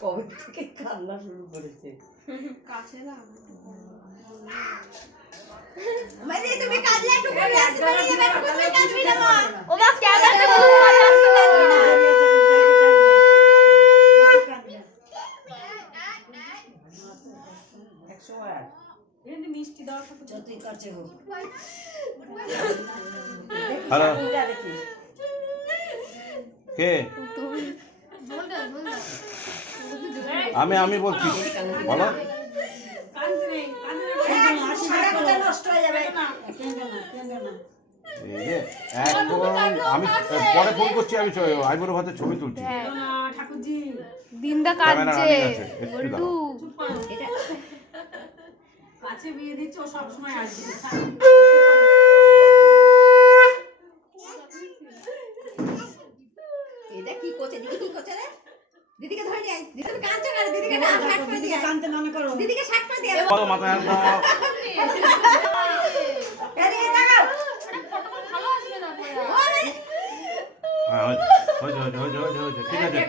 কবে থেকে কান্না শুরু করেছে। কাছে না মানে তুমি কাজলে একটু করে আসতে পারি না, তুমি কাজবি না মা। ও বাস ক্যামেরাটা তো মিষ্টি দাও যতই কাছে হোক। হ্যালো কে? আমি বলছি বলো। নষ্ট হয়ে যাবে। এই যে এখন আমি পরে ফোন করছি, আমি আইবুড়ো ভাতের ছবি তুলছি। দিনদা ক্যামেরা কাটছে রানিং আছে, একটু বল্টু দাও। কাছে বিয়ে দিচ্ছ সব সময় আসবে। এটা কি করছে দিদি, কি করছে রে? দিদিকে ধরে নিয়ে আয়, দিদি তুমি কাঁদছো কেন? দিদিকে না শার্ট করে দিয়ে কানতে মনে করো। দিদিকে শার্ট করে দিয়ে বলো মাথায় হাত দাও। এদিকে তাকাও। ভালো আসবে না হ্যাঁ হয়েছে, ঠিক আছে।